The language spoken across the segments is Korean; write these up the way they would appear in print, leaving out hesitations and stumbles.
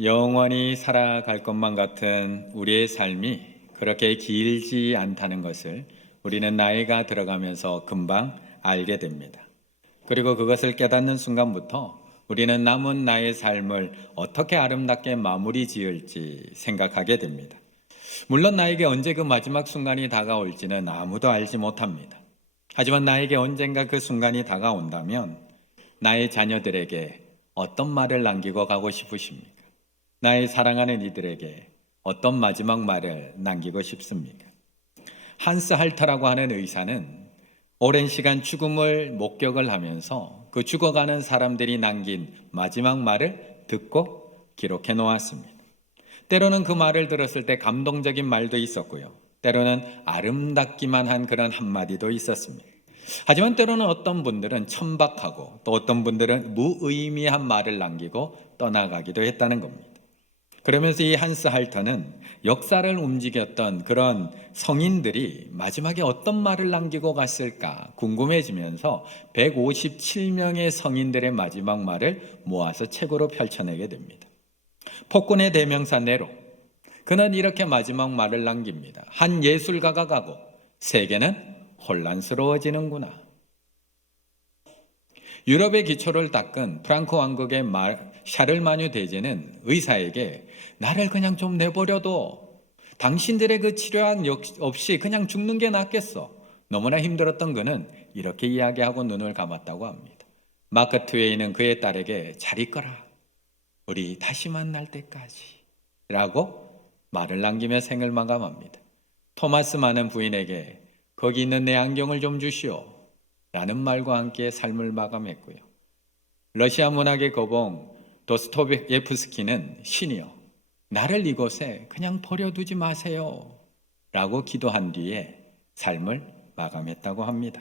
영원히 살아갈 것만 같은 우리의 삶이 그렇게 길지 않다는 것을 우리는 나이가 들어가면서 금방 알게 됩니다. 그리고 그것을 깨닫는 순간부터 우리는 남은 나의 삶을 어떻게 아름답게 마무리 지을지 생각하게 됩니다. 물론 나에게 언제 그 마지막 순간이 다가올지는 아무도 알지 못합니다. 하지만 나에게 언젠가 그 순간이 다가온다면 나의 자녀들에게 어떤 말을 남기고 가고 싶으십니까? 나의 사랑하는 이들에게 어떤 마지막 말을 남기고 싶습니까? 한스 할터라고 하는 의사는 오랜 시간 죽음을 목격을 하면서 그 죽어가는 사람들이 남긴 마지막 말을 듣고 기록해 놓았습니다. 때로는 그 말을 들었을 때 감동적인 말도 있었고요. 때로는 아름답기만 한 그런 한마디도 있었습니다. 하지만 때로는 어떤 분들은 천박하고 또 어떤 분들은 무의미한 말을 남기고 떠나가기도 했다는 겁니다. 그러면서 이 한스 할터는 역사를 움직였던 그런 성인들이 마지막에 어떤 말을 남기고 갔을까 궁금해지면서 157명의 성인들의 마지막 말을 모아서 책으로 펼쳐내게 됩니다. 폭군의 대명사 네로, 그는 이렇게 마지막 말을 남깁니다. 한 예술가가 가고 세계는 혼란스러워지는구나. 유럽의 기초를 닦은 프랑크 왕국의 샤를마뉴 대제는 의사에게 나를 그냥 좀 내버려둬. 당신들의 그 치료약 없이 그냥 죽는 게 낫겠어. 너무나 힘들었던 그는 이렇게 이야기하고 눈을 감았다고 합니다. 마크 트웨이는 그의 딸에게 잘 있거라. 우리 다시 만날 때까지 라고 말을 남기며 생을 마감합니다. 토마스 만은 부인에게 거기 있는 내 안경을 좀 주시오 라는 말과 함께 삶을 마감했고요. 러시아 문학의 거봉 도스토옙스키는 신이여 나를 이곳에 그냥 버려두지 마세요 라고 기도한 뒤에 삶을 마감했다고 합니다.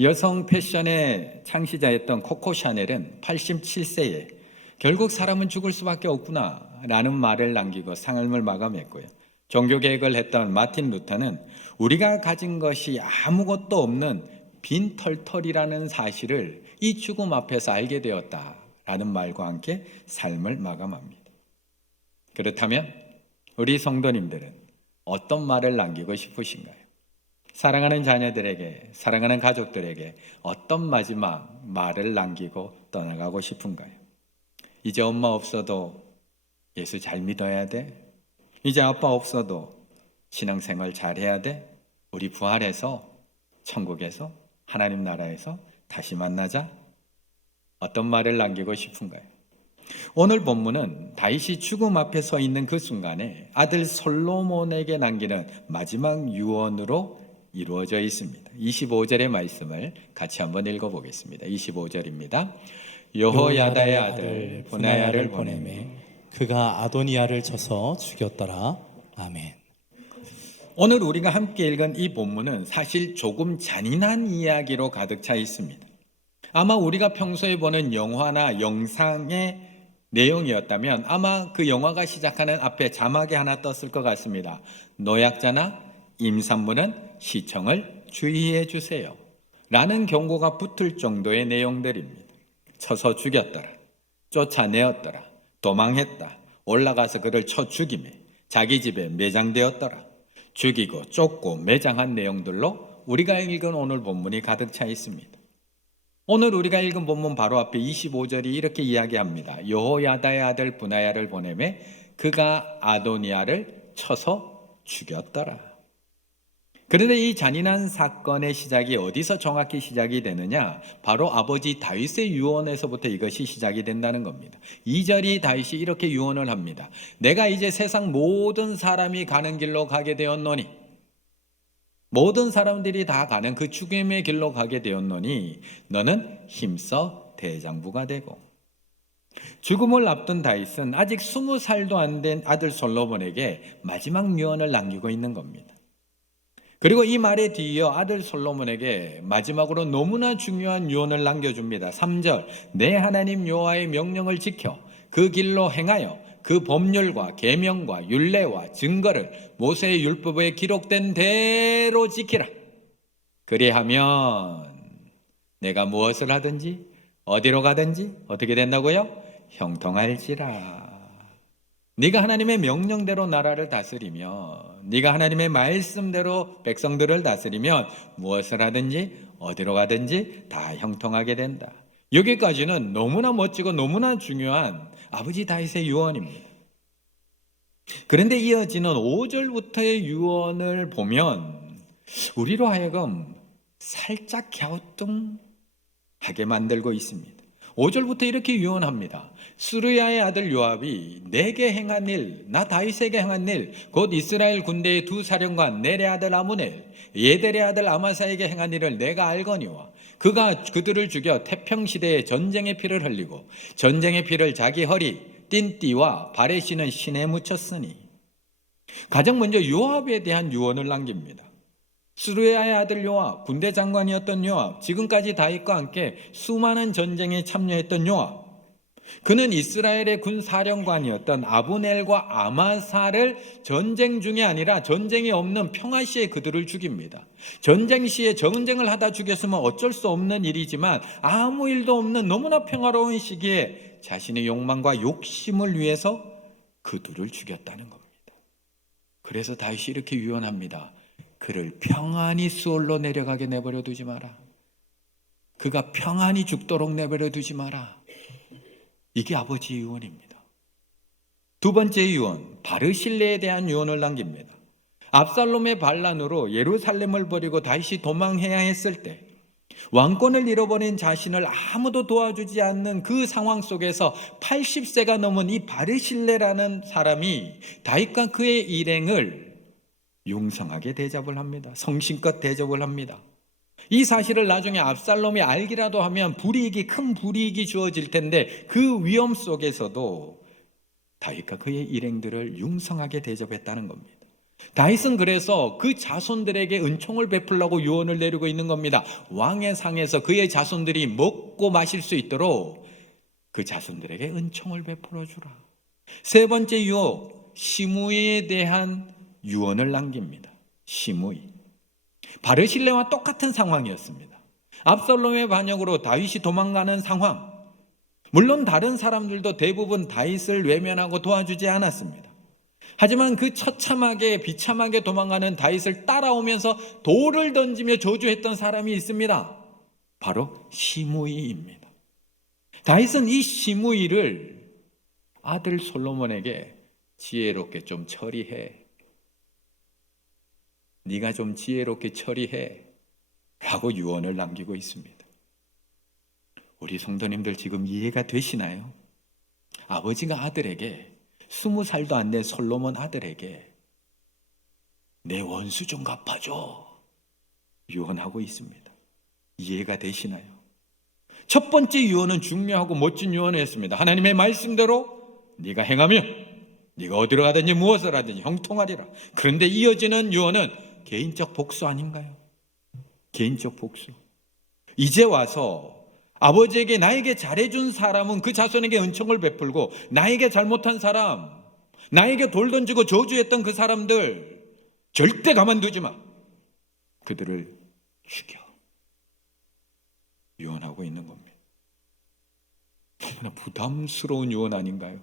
여성 패션의 창시자였던 코코 샤넬은 87세에 결국 사람은 죽을 수밖에 없구나 라는 말을 남기고 삶을 마감했고요. 종교개혁을 했던 마틴 루터는 우리가 가진 것이 아무것도 없는 빈 털털이라는 사실을 이 죽음 앞에서 알게 되었다라는 말과 함께 삶을 마감합니다. 그렇다면 우리 성도님들은 어떤 말을 남기고 싶으신가요? 사랑하는 자녀들에게, 사랑하는 가족들에게 어떤 마지막 말을 남기고 떠나가고 싶은가요? 이제 엄마 없어도 예수 잘 믿어야 돼? 이제 아빠 없어도 신앙생활 잘해야 돼? 우리 부활해서 천국에서 하나님 나라에서 다시 만나자? 어떤 말을 남기고 싶은가요? 오늘 본문은 다윗이 죽음 앞에 서 있는 그 순간에 아들 솔로몬에게 남기는 마지막 유언으로 이루어져 있습니다. 25절의 말씀을 같이 한번 읽어보겠습니다. 25절입니다. 여호야다의 아들 분하야를 보내매 그가 아도니아를 쳐서 죽였더라. 아멘. 오늘 우리가 함께 읽은 이 본문은 사실 조금 잔인한 이야기로 가득 차 있습니다. 아마 우리가 평소에 보는 영화나 영상의 내용이었다면 아마 그 영화가 시작하는 앞에 자막이 하나 떴을 것 같습니다. 노약자나 임산부는 시청을 주의해 주세요 라는 경고가 붙을 정도의 내용들입니다. 쳐서 죽였더라, 쫓아내었더라, 도망했다, 올라가서 그를 쳐 죽이매 자기 집에 매장되었더라, 죽이고 쫓고 매장한 내용들로 우리가 읽은 오늘 본문이 가득 차 있습니다. 오늘 우리가 읽은 본문 바로 앞에 25절이 이렇게 이야기합니다. 여호야다의 아들 분하야를 보내매 그가 아도니아를 쳐서 죽였더라. 그런데 이 잔인한 사건의 시작이 어디서 정확히 시작이 되느냐? 바로 아버지 다윗의 유언에서부터 이것이 시작이 된다는 겁니다. 2절이 다윗이 이렇게 유언을 합니다. 내가 이제 세상 모든 사람이 가는 길로 가게 되었노니, 모든 사람들이 다 가는 그 죽음의 길로 가게 되었노니 너는 힘써 대장부가 되고. 죽음을 앞둔 다윗은 아직 20살도 안 된 아들 솔로몬에게 마지막 유언을 남기고 있는 겁니다. 그리고 이 말에 뒤이어 아들 솔로몬에게 마지막으로 너무나 중요한 유언을 남겨줍니다. 3절, 내 하나님 여호와의 명령을 지켜 그 길로 행하여 그 법률과 계명과 율례와 증거를 모세의 율법에 기록된 대로 지키라. 그리하면 내가 무엇을 하든지 어디로 가든지 어떻게 된다고요? 형통할지라. 네가 하나님의 명령대로 나라를 다스리며 네가 하나님의 말씀대로 백성들을 다스리면 무엇을 하든지 어디로 가든지 다 형통하게 된다. 여기까지는 너무나 멋지고 너무나 중요한 아버지 다윗의 유언입니다. 그런데 이어지는 5절부터의 유언을 보면 우리로 하여금 살짝 갸우뚱하게 만들고 있습니다. 5절부터 이렇게 유언합니다. 스루야의 아들 요압이 내게 행한 일, 나 다윗에게 행한 일, 곧 이스라엘 군대의 두 사령관 넬의 아들 아므넬, 예델의 아들 아마사에게 행한 일을 내가 알거니와 그가 그들을 죽여 태평시대에 전쟁의 피를 흘리고 전쟁의 피를 자기 허리, 띵띠와 발에 씌는 신에 묻혔으니. 가장 먼저 요압에 대한 유언을 남깁니다. 스루야의 아들 요압, 군대 장관이었던 요압, 지금까지 다윗과 함께 수많은 전쟁에 참여했던 요압. 그는 이스라엘의 군 사령관이었던 아브넬과 아마사를 전쟁 중이 아니라 전쟁이 없는 평화 시에 그들을 죽입니다. 전쟁 시에 전쟁을 하다 죽였으면 어쩔 수 없는 일이지만 아무 일도 없는 너무나 평화로운 시기에 자신의 욕망과 욕심을 위해서 그들을 죽였다는 겁니다. 그래서 다윗이 이렇게 유언합니다. 그를 평안히 수월로 내려가게 내버려 두지 마라. 그가 평안히 죽도록 내버려 두지 마라. 이게 아버지의 유언입니다. 두 번째 유언, 바르실레에 대한 유언을 남깁니다. 압살롬의 반란으로 예루살렘을 버리고 다윗이 도망해야 했을 때 왕권을 잃어버린 자신을 아무도 도와주지 않는 그 상황 속에서 80세가 넘은 이 바르실레라는 사람이 다윗과 그의 일행을 용성하게 대접을 합니다. 성심껏 대접을 합니다. 이 사실을 나중에 압살롬이 알기라도 하면 큰 불이익이 주어질 텐데 그 위험 속에서도 다윗과 그의 일행들을 융성하게 대접했다는 겁니다. 다윗은 그래서 그 자손들에게 은총을 베풀라고 유언을 내리고 있는 겁니다. 왕의 상에서 그의 자손들이 먹고 마실 수 있도록 그 자손들에게 은총을 베풀어 주라. 세 번째 유언, 시므이에 대한 유언을 남깁니다. 시므이. 바르실레와 똑같은 상황이었습니다. 압살롬의 반역으로 다윗이 도망가는 상황. 물론 다른 사람들도 대부분 다윗을 외면하고 도와주지 않았습니다. 하지만 그 처참하게 비참하게 도망가는 다윗을 따라오면서 돌을 던지며 저주했던 사람이 있습니다. 바로 시므이입니다. 다윗은 이 시므이를 아들 솔로몬에게 지혜롭게 좀 처리해. 네가 좀 지혜롭게 처리해 라고 유언을 남기고 있습니다. 우리 성도님들 지금 이해가 되시나요? 아버지가 아들에게 20살도 안 된 솔로몬 아들에게 내 원수 좀 갚아줘 유언하고 있습니다. 이해가 되시나요? 첫 번째 유언은 중요하고 멋진 유언이었습니다. 하나님의 말씀대로 네가 행하면 네가 어디로 가든지 무엇을 하든지 형통하리라. 그런데 이어지는 유언은 개인적 복수 아닌가요? 개인적 복수. 이제 와서 아버지에게 나에게 잘해준 사람은 그 자손에게 은총을 베풀고 나에게 잘못한 사람, 나에게 돌 던지고 저주했던 그 사람들 절대 가만두지 마. 그들을 죽여. 유언하고 있는 겁니다. 너무나 부담스러운 유언 아닌가요?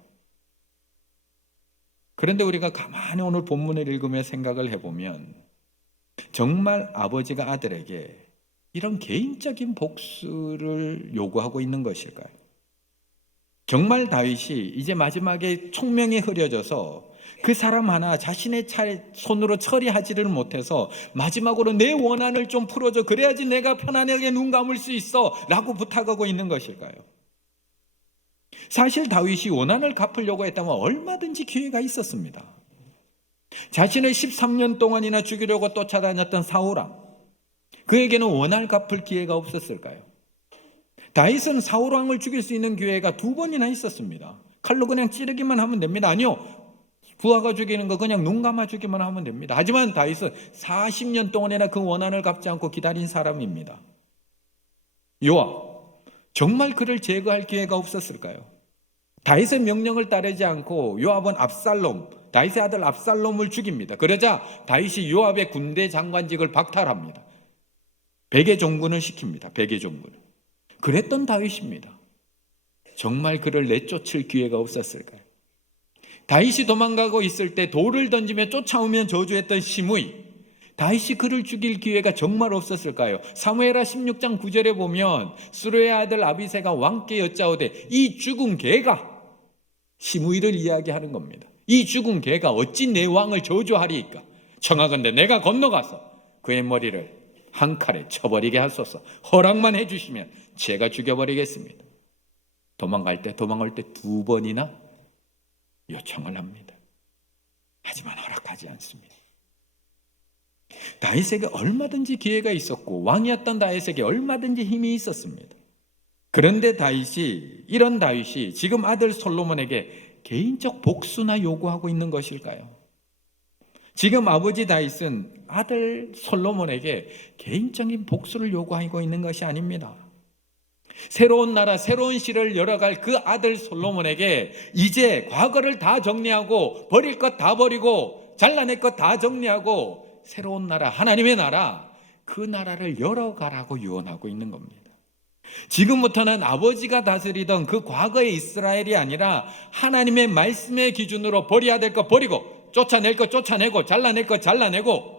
그런데 우리가 가만히 오늘 본문을 읽으며 생각을 해보면 정말 아버지가 아들에게 이런 개인적인 복수를 요구하고 있는 것일까요? 정말 다윗이 이제 마지막에 총명이 흐려져서 그 사람 하나 자신의 손으로 처리하지를 못해서 마지막으로 내 원한을 좀 풀어줘. 그래야지 내가 편안하게 눈 감을 수 있어 라고 부탁하고 있는 것일까요? 사실 다윗이 원한을 갚으려고 했다면 얼마든지 기회가 있었습니다. 자신을 13년 동안이나 죽이려고 쫓아다녔던 사울왕, 그에게는 원한을 갚을 기회가 없었을까요? 다윗은 사울왕을 죽일 수 있는 기회가 2번이나 있었습니다. 칼로 그냥 찌르기만 하면 됩니다. 아니요, 부하가 죽이는 거 그냥 눈 감아 주기만 하면 됩니다. 하지만 다윗은 40년 동안이나 그 원한을 갚지 않고 기다린 사람입니다. 요압, 정말 그를 제거할 기회가 없었을까요? 다윗의 명령을 따르지 않고 요압은 다윗의 아들 압살롬을 죽입니다. 그러자 다윗이 요압의 군대 장관직을 박탈합니다. 백의 종군을 시킵니다. 백의 종군을. 그랬던 다윗입니다. 정말 그를 내쫓을 기회가 없었을까요? 다윗이 도망가고 있을 때 돌을 던지며 쫓아오면 저주했던 시므이, 다윗이 그를 죽일 기회가 정말 없었을까요? 사무엘하 16장 9절에 보면 스루의 아들 아비새가 왕께 여짜오되 이 죽은 개가, 시므이를 이야기하는 겁니다. 이 죽은 개가 어찌 내 왕을 저주하리이까? 청하건대 내가 건너가서 그의 머리를 한 칼에 쳐버리게 하소서. 허락만 해주시면 제가 죽여버리겠습니다. 도망갈 때 2번이나 요청을 합니다. 하지만 허락하지 않습니다. 다윗에게 얼마든지 기회가 있었고 왕이었던 다윗에게 얼마든지 힘이 있었습니다. 그런데 이런 다윗이 지금 아들 솔로몬에게 개인적 복수나 요구하고 있는 것일까요? 지금 아버지 다윗은 아들 솔로몬에게 개인적인 복수를 요구하고 있는 것이 아닙니다. 새로운 나라, 새로운 시를 열어갈 그 아들 솔로몬에게 이제 과거를 다 정리하고 버릴 것 다 버리고 잘라낼 것 다 정리하고 새로운 나라, 하나님의 나라, 그 나라를 열어가라고 유언하고 있는 겁니다. 지금부터는 아버지가 다스리던 그 과거의 이스라엘이 아니라 하나님의 말씀의 기준으로 버려야 될 것 버리고 쫓아낼 것 쫓아내고 잘라낼 것 잘라내고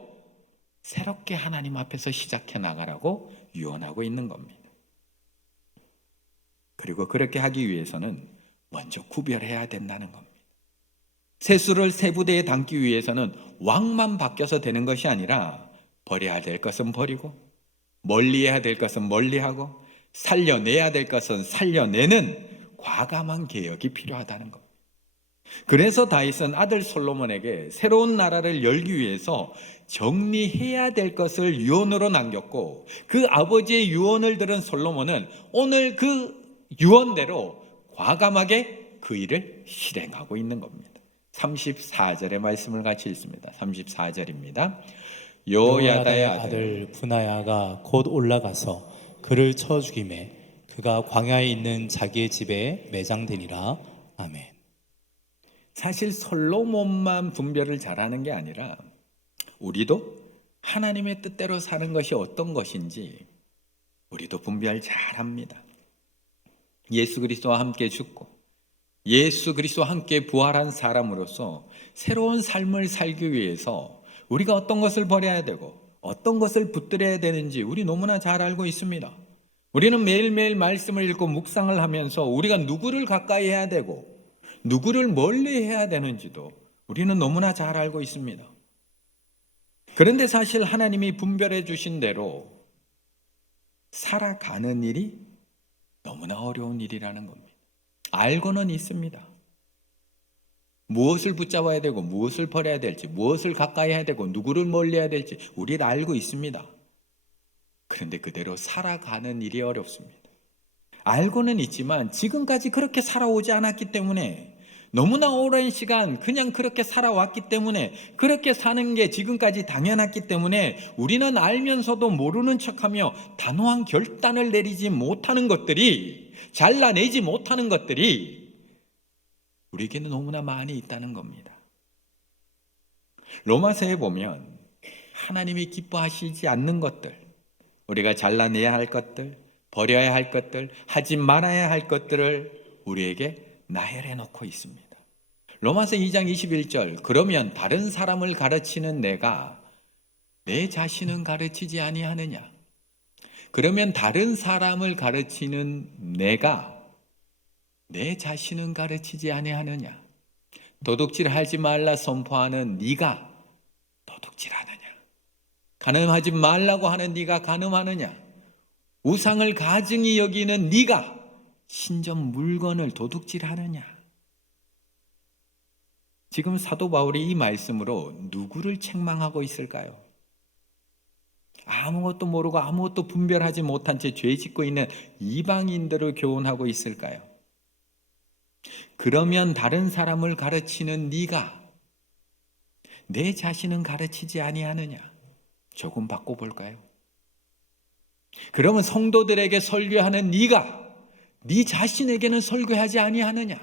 새롭게 하나님 앞에서 시작해 나가라고 유언하고 있는 겁니다. 그리고 그렇게 하기 위해서는 먼저 구별해야 된다는 겁니다. 세수를 세 부대에 담기 위해서는 왕만 바뀌어서 되는 것이 아니라 버려야 될 것은 버리고 멀리해야 될 것은 멀리하고 살려내야 될 것은 살려내는 과감한 개혁이 필요하다는 것. 그래서 다윗은 아들 솔로몬에게 새로운 나라를 열기 위해서 정리해야 될 것을 유언으로 남겼고 그 아버지의 유언을 들은 솔로몬은 오늘 그 유언대로 과감하게 그 일을 실행하고 있는 겁니다. 34절의 말씀을 같이 읽습니다. 34절입니다. 요야다의 아들 분하야가 곧 올라가서 그를 쳐 죽이매 그가 광야에 있는 자기의 집에 매장되니라. 아멘. 사실 솔로몬만 분별을 잘하는 게 아니라 우리도 하나님의 뜻대로 사는 것이 어떤 것인지 우리도 분별 잘합니다. 예수 그리스도와 함께 죽고 예수 그리스도와 함께 부활한 사람으로서 새로운 삶을 살기 위해서 우리가 어떤 것을 버려야 되고 어떤 것을 붙들어야 되는지 우리 너무나 잘 알고 있습니다. 우리는 매일매일 말씀을 읽고 묵상을 하면서 우리가 누구를 가까이 해야 되고 누구를 멀리 해야 되는지도 우리는 너무나 잘 알고 있습니다. 그런데 사실 하나님이 분별해 주신 대로 살아가는 일이 너무나 어려운 일이라는 겁니다. 알고는 있습니다. 무엇을 붙잡아야 되고 무엇을 버려야 될지, 무엇을 가까이 해야 되고 누구를 멀리 해야 될지 우리는 알고 있습니다. 그런데 그대로 살아가는 일이 어렵습니다. 알고는 있지만 지금까지 그렇게 살아오지 않았기 때문에 너무나 오랜 시간 그냥 그렇게 살아왔기 때문에 그렇게 사는 게 지금까지 당연했기 때문에 우리는 알면서도 모르는 척하며 단호한 결단을 내리지 못하는 것들이, 잘라내지 못하는 것들이 우리에게는 너무나 많이 있다는 겁니다. 로마서에 보면 하나님이 기뻐하시지 않는 것들, 우리가 잘라내야 할 것들, 버려야 할 것들, 하지 말아야 할 것들을 우리에게 나열해 놓고 있습니다. 로마서 2장 21절, 그러면 다른 사람을 가르치는 내가 내 자신은 가르치지 아니하느냐? 그러면 다른 사람을 가르치는 내가 내 자신은 가르치지 아니하느냐? 도둑질하지 말라 선포하는 네가 도둑질하느냐? 간음하지 말라고 하는 네가 간음하느냐? 우상을 가증히 여기는 네가 신전 물건을 도둑질하느냐? 지금 사도 바울이 이 말씀으로 누구를 책망하고 있을까요? 아무것도 모르고 아무것도 분별하지 못한 채 죄 짓고 있는 이방인들을 교훈하고 있을까요? 그러면 다른 사람을 가르치는 네가 내 자신은 가르치지 아니하느냐? 조금 바꿔볼까요? 그러면 성도들에게 설교하는 네가 네 자신에게는 설교하지 아니하느냐?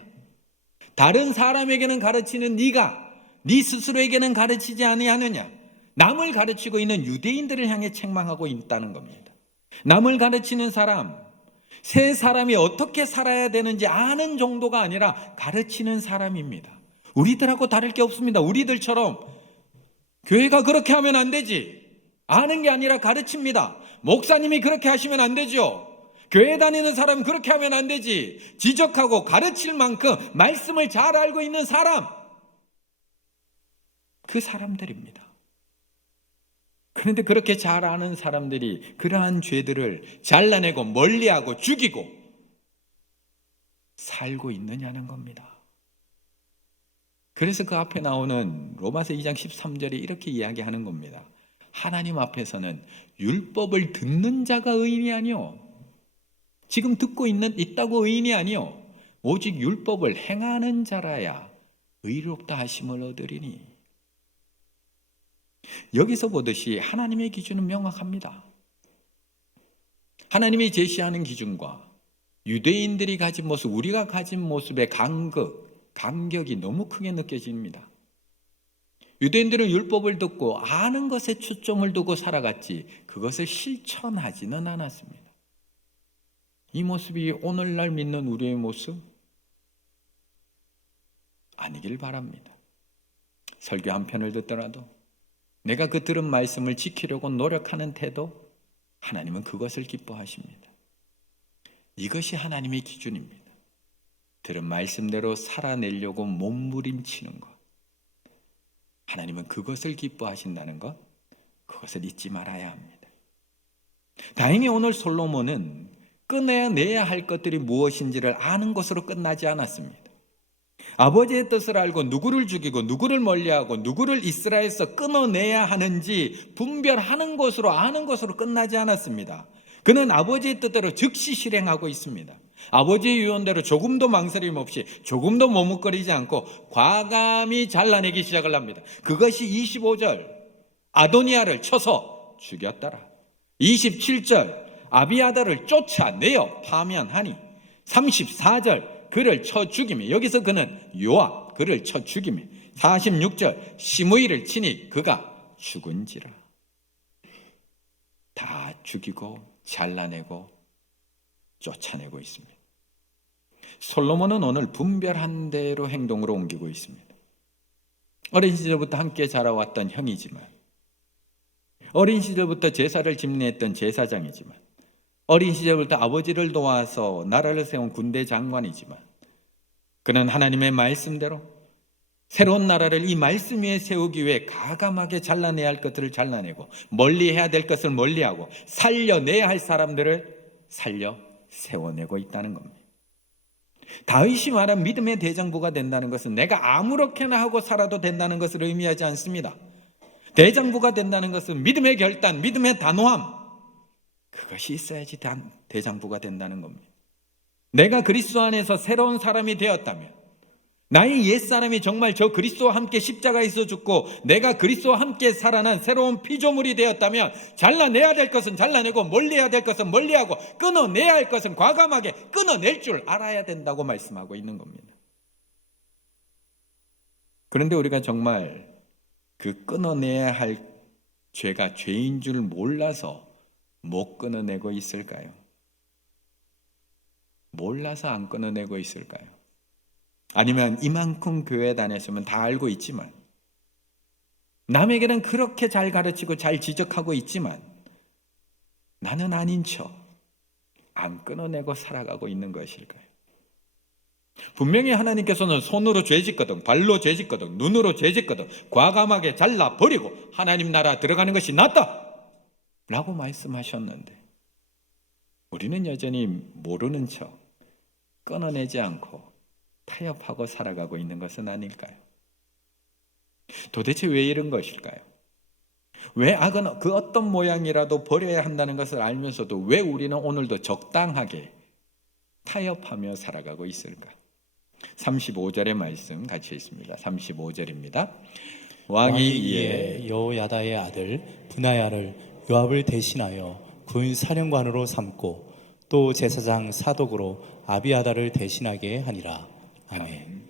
다른 사람에게는 가르치는 네가 네 스스로에게는 가르치지 아니하느냐? 남을 가르치고 있는 유대인들을 향해 책망하고 있다는 겁니다. 남을 가르치는 사람, 새 사람이 어떻게 살아야 되는지 아는 정도가 아니라 가르치는 사람입니다. 우리들하고 다를 게 없습니다. 우리들처럼 교회가 그렇게 하면 안 되지. 아는 게 아니라 가르칩니다. 목사님이 그렇게 하시면 안 되죠. 교회 다니는 사람은 그렇게 하면 안 되지. 지적하고 가르칠 만큼 말씀을 잘 알고 있는 사람, 그 사람들입니다. 그런데 그렇게 잘 아는 사람들이 그러한 죄들을 잘라내고 멀리하고 죽이고 살고 있느냐는 겁니다. 그래서 그 앞에 나오는 로마서 2장 13절에 이렇게 이야기하는 겁니다. 하나님 앞에서는 율법을 듣는 자가 의인이 아니요, 지금 듣고 있다고 의인이 아니요, 오직 율법을 행하는 자라야 의롭다 하심을 얻으리니. 여기서 보듯이 하나님의 기준은 명확합니다. 하나님이 제시하는 기준과 유대인들이 가진 모습, 우리가 가진 모습의 간격이 너무 크게 느껴집니다. 유대인들은 율법을 듣고 아는 것에 초점을 두고 살아갔지 그것을 실천하지는 않았습니다. 이 모습이 오늘날 믿는 우리의 모습 아니길 바랍니다. 설교 한 편을 듣더라도 내가 그 들은 말씀을 지키려고 노력하는 태도, 하나님은 그것을 기뻐하십니다. 이것이 하나님의 기준입니다. 들은 말씀대로 살아내려고 몸부림치는 것, 하나님은 그것을 기뻐하신다는 것, 그것을 잊지 말아야 합니다. 다행히 오늘 솔로몬은 끊어내야 할 것들이 무엇인지를 아는 것으로 끝나지 않았습니다. 아버지의 뜻을 알고 누구를 죽이고 누구를 멀리하고 누구를 이스라엘에서 끊어내야 하는지 분별하는 것으로, 아는 것으로 끝나지 않았습니다. 그는 아버지의 뜻대로 즉시 실행하고 있습니다. 아버지의 유언대로 조금도 망설임 없이, 조금도 머뭇거리지 않고 과감히 잘라내기 시작을 합니다. 그것이 25절 아도니아를 쳐서 죽였더라. 27절 아비아다를 쫓아내어 파면하니, 34절 그를 쳐 죽이며, 여기서 그는 요압 그를 쳐 죽이며, 46절 시므이를 치니 그가 죽은지라. 다 죽이고 잘라내고 쫓아내고 있습니다. 솔로몬은 오늘 분별한 대로 행동으로 옮기고 있습니다. 어린 시절부터 함께 자라왔던 형이지만, 어린 시절부터 제사를 집례했던 제사장이지만, 어린 시절부터 아버지를 도와서 나라를 세운 군대 장관이지만, 그는 하나님의 말씀대로 새로운 나라를 이 말씀 위에 세우기 위해 가감하게 잘라내야 할 것들을 잘라내고, 멀리해야 될 것을 멀리하고, 살려내야 할 사람들을 살려 세워내고 있다는 겁니다. 다윗이 말한 믿음의 대장부가 된다는 것은 내가 아무렇게나 하고 살아도 된다는 것을 의미하지 않습니다. 대장부가 된다는 것은 믿음의 결단, 믿음의 단호함, 그것이 있어야지 대장부가 된다는 겁니다. 내가 그리스도 안에서 새로운 사람이 되었다면, 나의 옛사람이 정말 저 그리스도와 함께 십자가에서 죽고 내가 그리스도와 함께 살아난 새로운 피조물이 되었다면, 잘라내야 될 것은 잘라내고 멀리해야 될 것은 멀리하고 끊어내야 할 것은 과감하게 끊어낼 줄 알아야 된다고 말씀하고 있는 겁니다. 그런데 우리가 정말 그 끊어내야 할 죄가 죄인 줄 몰라서 못 끊어내고 있을까요? 몰라서 안 끊어내고 있을까요? 아니면 이만큼 교회 다녔으면 다 알고 있지만, 남에게는 그렇게 잘 가르치고 잘 지적하고 있지만 나는 아닌 척 안 끊어내고 살아가고 있는 것일까요? 분명히 하나님께서는 손으로 죄짓거든, 발로 죄짓거든, 눈으로 죄짓거든 과감하게 잘라버리고 하나님 나라 들어가는 것이 낫다 라고 말씀하셨는데, 우리는 여전히 모르는 척 끊어내지 않고 타협하고 살아가고 있는 것은 아닐까요? 도대체 왜 이런 것일까요? 왜 악은 그 어떤 모양이라도 버려야 한다는 것을 알면서도 왜 우리는 오늘도 적당하게 타협하며 살아가고 있을까? 35절의 말씀 같이 있습니다. 35절입니다. 왕이 이에 여호야다의 아들 브나야를 요압을 대신하여 군 사령관으로 삼고 또 제사장 사독으로 아비아다를 대신하게 하니라. 아멘.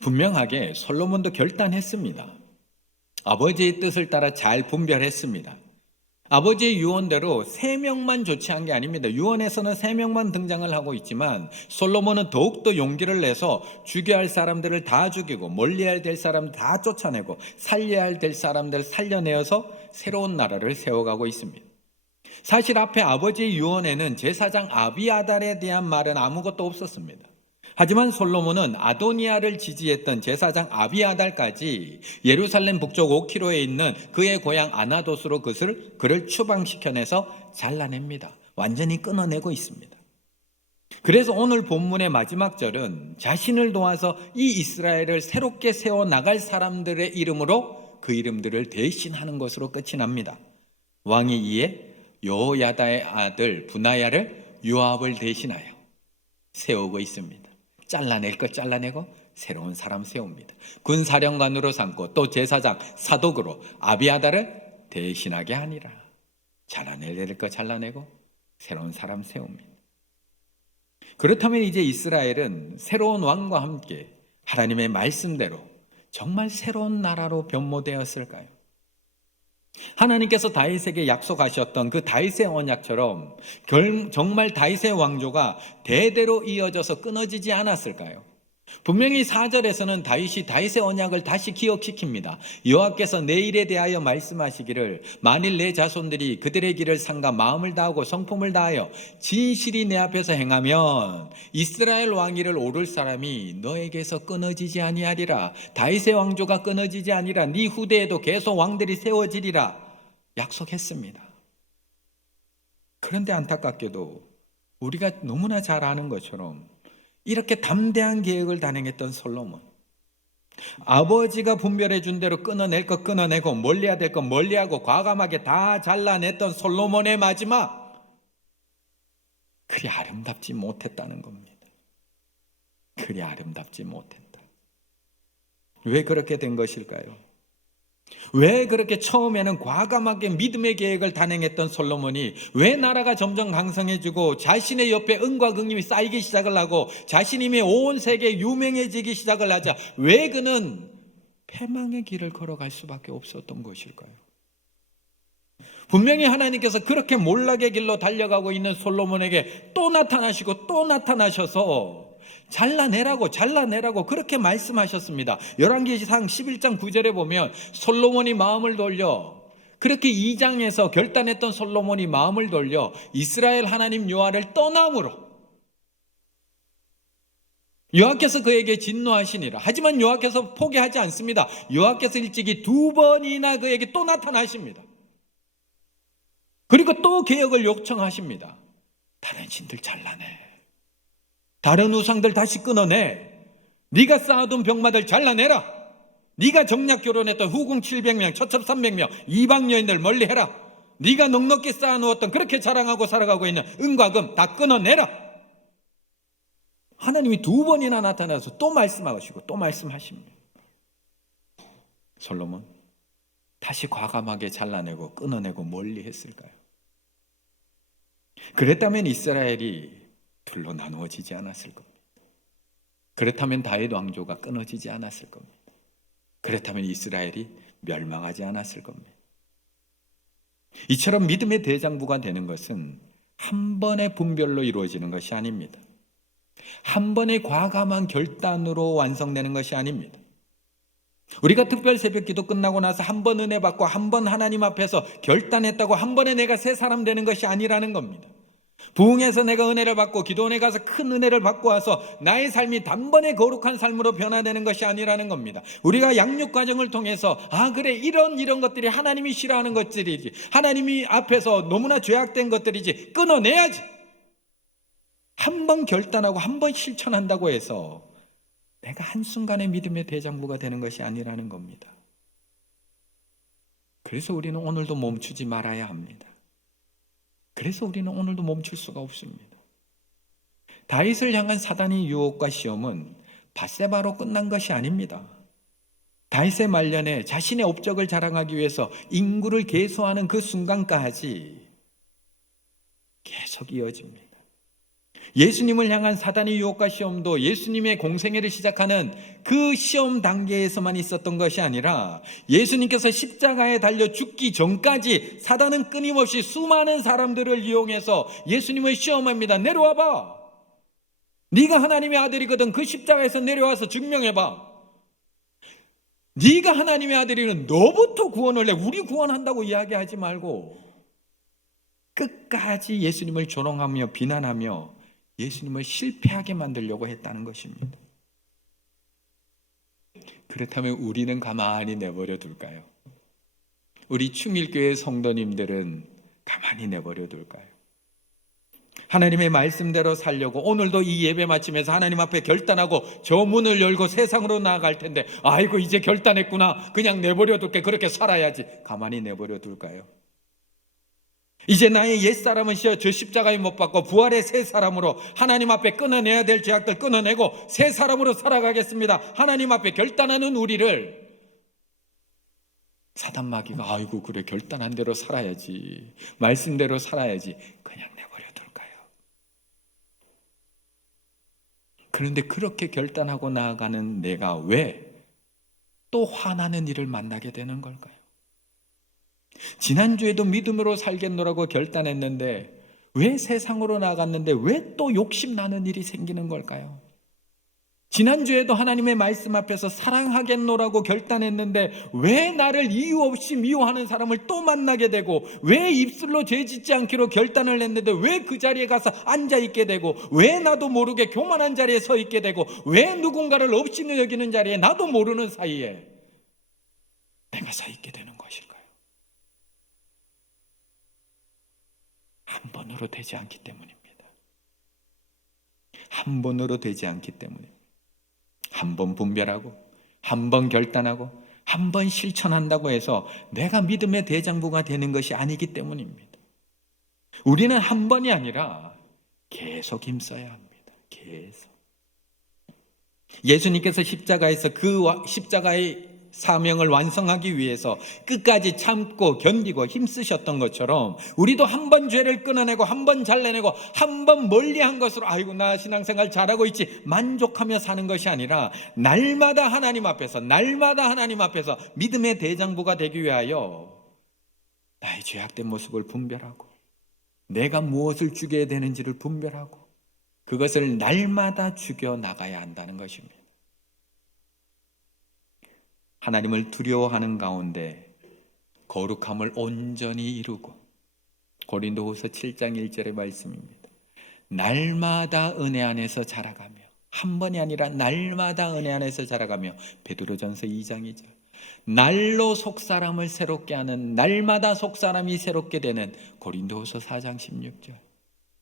분명하게 솔로몬도 결단했습니다. 아버지의 뜻을 따라 잘 분별했습니다. 아버지의 유언대로 3명만 조치한 게 아닙니다. 유언에서는 3명만 등장을 하고 있지만 솔로몬은 더욱더 용기를 내서 죽여야 할 사람들을 다 죽이고 멀리해야 될 사람 다 쫓아내고 살려야 될 사람들 살려내어서 새로운 나라를 세워가고 있습니다. 사실 앞에 아버지의 유언에는 제사장 아비아달에 대한 말은 아무것도 없었습니다. 하지만 솔로몬은 아도니아를 지지했던 제사장 아비아달까지 예루살렘 북쪽 5km에 있는 그의 고향 아나돗으로 그를 추방시켜내서 잘라냅니다. 완전히 끊어내고 있습니다. 그래서 오늘 본문의 마지막 절은 자신을 도와서 이 이스라엘을 새롭게 세워나갈 사람들의 이름으로 그 이름들을 대신하는 것으로 끝이 납니다. 왕이 이에 여호야다의 아들 브나야를 요압을 대신하여 세우고 있습니다. 잘라낼 것 잘라내고 새로운 사람 세웁니다. 군사령관으로 삼고 또 제사장 사독으로 아비아달을 대신하게 하니라. 잘라낼 것 잘라내고 새로운 사람 세웁니다. 그렇다면 이제 이스라엘은 새로운 왕과 함께 하나님의 말씀대로 정말 새로운 나라로 변모되었을까요? 하나님께서 다윗에게 약속하셨던 그 다윗의 언약처럼 정말 다윗의 왕조가 대대로 이어져서 끊어지지 않았을까요? 분명히 4절에서는 다윗이 다윗의 언약을 다시 기억시킵니다. 여호와께서 내 일에 대하여 말씀하시기를 만일 내 자손들이 그들의 길을 삼가 마음을 다하고 성품을 다하여 진실이 내 앞에서 행하면 이스라엘 왕위를 오를 사람이 너에게서 끊어지지 아니하리라. 다윗의 왕조가 끊어지지 아니라 네 후대에도 계속 왕들이 세워지리라 약속했습니다. 그런데 안타깝게도 우리가 너무나 잘 아는 것처럼 이렇게 담대한 계획을 단행했던 솔로몬, 아버지가 분별해 준 대로 끊어낼 것 끊어내고 멀리해야 될 것 멀리하고 과감하게 다 잘라냈던 솔로몬의 마지막, 그리 아름답지 못했다는 겁니다. 그리 아름답지 못했다. 왜 그렇게 된 것일까요? 왜 그렇게 처음에는 과감하게 믿음의 계획을 단행했던 솔로몬이 왜 나라가 점점 강성해지고 자신의 옆에 은과 금이 쌓이기 시작을 하고 자신이 온 세계에 유명해지기 시작을 하자 왜 그는 패망의 길을 걸어갈 수밖에 없었던 것일까요? 분명히 하나님께서 그렇게 몰락의 길로 달려가고 있는 솔로몬에게 또 나타나시고 또 나타나셔서 잘라내라고 그렇게 말씀하셨습니다. 열왕기상 11장 9절에 보면 솔로몬이 마음을 돌려, 그렇게 2장에서 결단했던 솔로몬이 마음을 돌려 이스라엘 하나님 여호와를 떠남으로 여호와께서 그에게 진노하시니라. 하지만 여호와께서 포기하지 않습니다. 여호와께서 일찍이 2번이나 그에게 또 나타나십니다. 그리고 또 개혁을 요청하십니다. 다른 신들 잘라내, 다른 우상들 다시 끊어내, 네가 쌓아둔 병마들 잘라내라, 네가 정략 결혼했던 후궁 700명, 처첩 300명, 이방 여인들 멀리해라, 네가 넉넉히 쌓아놓았던 그렇게 자랑하고 살아가고 있는 은과 금 다 끊어내라. 하나님이 2번이나 나타나서 또 말씀하시고 또 말씀하십니다. 솔로몬 다시 과감하게 잘라내고 끊어내고 멀리 했을까요? 그랬다면 이스라엘이 둘로 나누어지지 않았을 겁니다. 그렇다면 다윗 왕조가 끊어지지 않았을 겁니다. 그렇다면 이스라엘이 멸망하지 않았을 겁니다. 이처럼 믿음의 대장부가 되는 것은 한 번의 분별로 이루어지는 것이 아닙니다. 한 번의 과감한 결단으로 완성되는 것이 아닙니다. 우리가 특별 새벽 기도 끝나고 나서 한 번 은혜 받고 한 번 하나님 앞에서 결단했다고 한 번에 내가 새 사람 되는 것이 아니라는 겁니다. 부흥해서 내가 은혜를 받고 기도원에 가서 큰 은혜를 받고 와서 나의 삶이 단번에 거룩한 삶으로 변화되는 것이 아니라는 겁니다. 우리가 양육 과정을 통해서 그래 이런 것들이 하나님이 싫어하는 것들이지, 하나님이 앞에서 너무나 죄악된 것들이지, 끊어내야지. 한 번 결단하고 한 번 실천한다고 해서 내가 한순간에 믿음의 대장부가 되는 것이 아니라는 겁니다. 그래서 우리는 오늘도 멈추지 말아야 합니다. 그래서 우리는 오늘도 멈출 수가 없습니다. 다윗을 향한 사단의 유혹과 시험은 밧세바로 끝난 것이 아닙니다. 다윗의 말년에 자신의 업적을 자랑하기 위해서 인구를 계수하는 그 순간까지 계속 이어집니다. 예수님을 향한 사단의 유혹과 시험도 예수님의 공생애를 시작하는 그 시험 단계에서만 있었던 것이 아니라 예수님께서 십자가에 달려 죽기 전까지 사단은 끊임없이 수많은 사람들을 이용해서 예수님을 시험합니다. 내려와봐. 네가 하나님의 아들이거든. 그 십자가에서 내려와서 증명해봐. 네가 하나님의 아들이면 너부터 구원을 해. 우리 구원한다고 이야기하지 말고 끝까지 예수님을 조롱하며 비난하며 예수님을 실패하게 만들려고 했다는 것입니다. 그렇다면 우리는 가만히 내버려 둘까요? 우리 충일교회 성도님들은 가만히 내버려 둘까요? 하나님의 말씀대로 살려고 오늘도 이 예배 마치면서 하나님 앞에 결단하고 저 문을 열고 세상으로 나아갈 텐데 아이고 이제 결단했구나 그냥 내버려 둘게 그렇게 살아야지 가만히 내버려 둘까요? 이제 나의 옛사람은 저 십자가에 못 박고 부활의 새 사람으로 하나님 앞에 끊어내야 될 죄악들 끊어내고 새 사람으로 살아가겠습니다. 하나님 앞에 결단하는 우리를 사단마귀가 아이고 그래 결단한 대로 살아야지 말씀대로 살아야지 그냥 내버려 둘까요? 그런데 그렇게 결단하고 나아가는 내가 왜 또 화나는 일을 만나게 되는 걸까요? 지난주에도 믿음으로 살겠노라고 결단했는데 왜 세상으로 나갔는데 왜 또 욕심나는 일이 생기는 걸까요? 지난주에도 하나님의 말씀 앞에서 사랑하겠노라고 결단했는데 왜 나를 이유 없이 미워하는 사람을 또 만나게 되고 왜 입술로 죄짓지 않기로 결단을 했는데 왜 그 자리에 가서 앉아있게 되고 왜 나도 모르게 교만한 자리에 서 있게 되고 왜 누군가를 없이 여기는 자리에 나도 모르는 사이에 내가 서 있게 되는 것일까요? 한 번으로 되지 않기 때문입니다. 한 번으로 되지 않기 때문입니다. 한 번 분별하고 한 번 결단하고 한 번 실천한다고 해서 내가 믿음의 대장부가 되는 것이 아니기 때문입니다. 우리는 한 번이 아니라 계속 힘써야 합니다. 계속. 예수님께서 십자가에서 그 십자가의 사명을 완성하기 위해서 끝까지 참고 견디고 힘쓰셨던 것처럼 우리도 한 번 죄를 끊어내고 한 번 잘라내고 한 번 멀리한 것으로 아이고 나 신앙생활 잘하고 있지 만족하며 사는 것이 아니라 날마다 하나님 앞에서 믿음의 대장부가 되기 위하여 나의 죄악된 모습을 분별하고 내가 무엇을 죽여야 되는지를 분별하고 그것을 날마다 죽여나가야 한다는 것입니다. 하나님을 두려워하는 가운데 거룩함을 온전히 이루고 고린도후서 7장 1절의 말씀입니다. 날마다 은혜 안에서 자라가며 한 번이 아니라 날마다 은혜 안에서 자라가며 베드로전서 2장 2절 날로 속사람을 새롭게 하는 날마다 속사람이 새롭게 되는 고린도후서 4장 16절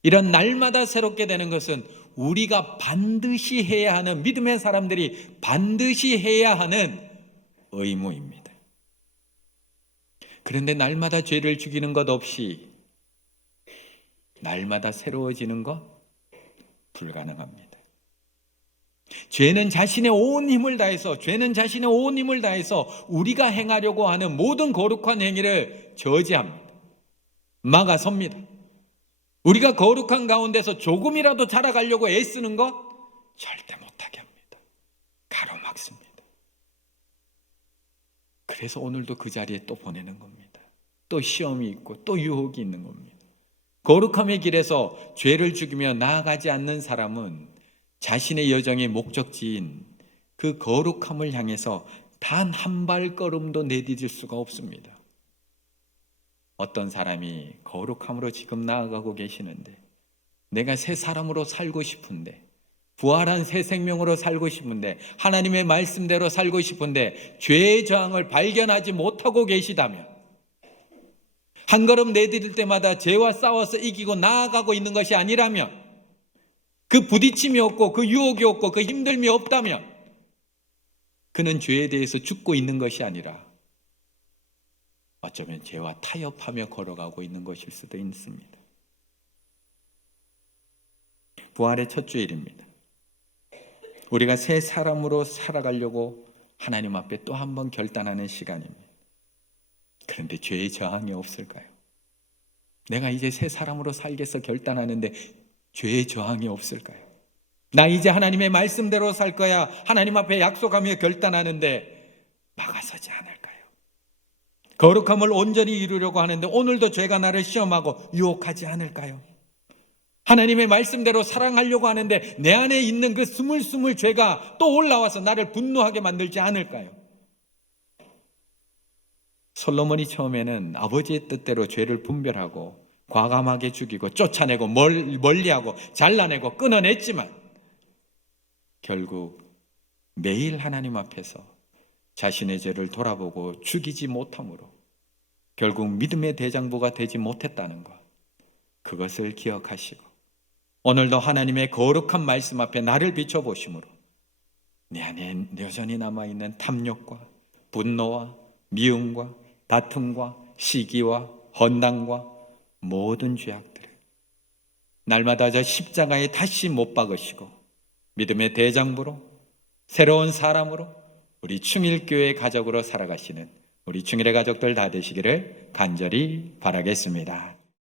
이런 날마다 새롭게 되는 것은 우리가 반드시 해야 하는 믿음의 사람들이 반드시 해야 하는 의무입니다. 그런데 날마다 죄를 죽이는 것 없이 날마다 새로워지는 것 불가능합니다. 죄는 자신의 온 힘을 다해서 우리가 행하려고 하는 모든 거룩한 행위를 저지합니다. 막아섭니다. 우리가 거룩한 가운데서 조금이라도 자라가려고 애쓰는 것 절대 못하게 합니다. 가로막습니다. 그래서 오늘도 그 자리에 또 보내는 겁니다. 또 시험이 있고 또 유혹이 있는 겁니다. 거룩함의 길에서 죄를 죽이며 나아가지 않는 사람은 자신의 여정의 목적지인 그 거룩함을 향해서 단 한 발걸음도 내디딜 수가 없습니다. 어떤 사람이 거룩함으로 지금 나아가고 계시는데 내가 새 사람으로 살고 싶은데 부활한 새 생명으로 살고 싶은데 하나님의 말씀대로 살고 싶은데 죄의 저항을 발견하지 못하고 계시다면 한 걸음 내디딜 때마다 죄와 싸워서 이기고 나아가고 있는 것이 아니라면 그 부딪힘이 없고 그 유혹이 없고 그 힘듦이 없다면 그는 죄에 대해서 죽고 있는 것이 아니라 어쩌면 죄와 타협하며 걸어가고 있는 것일 수도 있습니다. 부활의 첫 주일입니다. 우리가 새 사람으로 살아가려고 하나님 앞에 또 한 번 결단하는 시간입니다. 그런데 죄의 저항이 없을까요? 내가 이제 새 사람으로 살겠어 결단하는데 죄의 저항이 없을까요? 나 이제 하나님의 말씀대로 살 거야. 하나님 앞에 약속하며 결단하는데 막아서지 않을까요? 거룩함을 온전히 이루려고 하는데 오늘도 죄가 나를 시험하고 유혹하지 않을까요? 하나님의 말씀대로 사랑하려고 하는데 내 안에 있는 그 스물스물 죄가 또 올라와서 나를 분노하게 만들지 않을까요? 솔로몬이 처음에는 아버지의 뜻대로 죄를 분별하고 과감하게 죽이고 쫓아내고 멀리하고 잘라내고 끊어냈지만 결국 매일 하나님 앞에서 자신의 죄를 돌아보고 죽이지 못함으로 결국 믿음의 대장부가 되지 못했다는 것, 그것을 기억하시고 오늘도 하나님의 거룩한 말씀 앞에 나를 비춰보심으로 내 안에 여전히 남아있는 탐욕과 분노와 미움과 다툼과 시기와 헌당과 모든 죄악들을 날마다 저 십자가에 다시 못 박으시고 믿음의 대장부로 새로운 사람으로 우리 충일교회 가족으로 살아가시는 우리 충일의 가족들 다 되시기를 간절히 바라겠습니다.